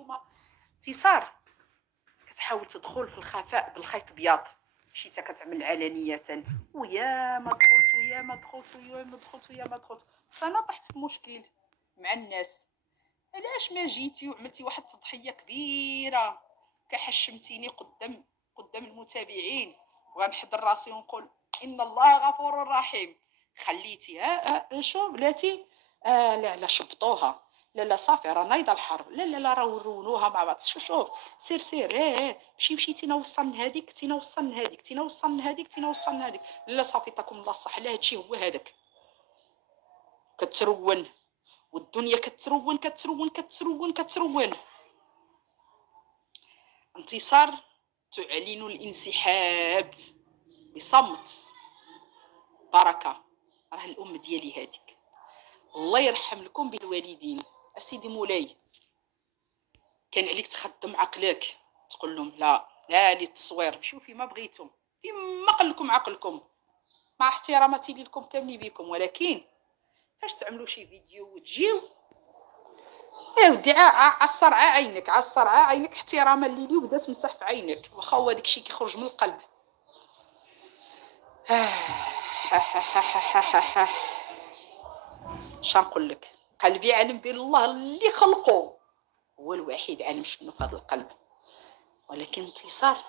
اليوم انتصار كتحاول تدخل في الخفاء بالخيط بياض، ماشي تا كتعمل علانية. ويا ما دخلت ويا ما دخلت ويا ما دخلت ويا ما دخلت، فانا طحت في مشكل مع الناس. علاش ما جيتي وعملتي واحد التضحيه كبيره، كحشمتيني قدام المتابعين، وغنحضر راسي ونقول ان الله غفور رحيم. خليتي شو بلاتي؟ لا لا شبطوها، لا لا صافي راه نايضه الحرب، لا لا لا راه ورونوها مع بعض. شوف سير سير مشيتي نوصل لهاديك، تي نوصل لهاديك، تي نوصل لهاديك، تي نوصل لهاديك. لا صافي تاكم الله الصح، لا هادشي هو هذاك. كترون والدنيا كترون كترون كترون كترون. انتصار تعلن الانسحاب بصمت. بركه، راه الام ديالي هذيك، الله يرحم لكم بالوالدين. اسيدي مولاي كان عليك تخدم عقلك، تقول لهم لا لا للتصوير، شوفي ما بغيتم فيما قال لكم عقلكم، مع احتراماتي لكم كاملين بكم. ولكن فاش تعملوا شي فيديو وتجيو يا ودي عصر عينك، عصر عينك احتراما ليلي، وبدا تمسح في عينك، واخا هو داك الشيء كيخرج من القلب. شنقول لك، قلبي عالم بين الله اللي خلقه، هو الوحيد عالم شنو في هذا القلب. ولكن انتصار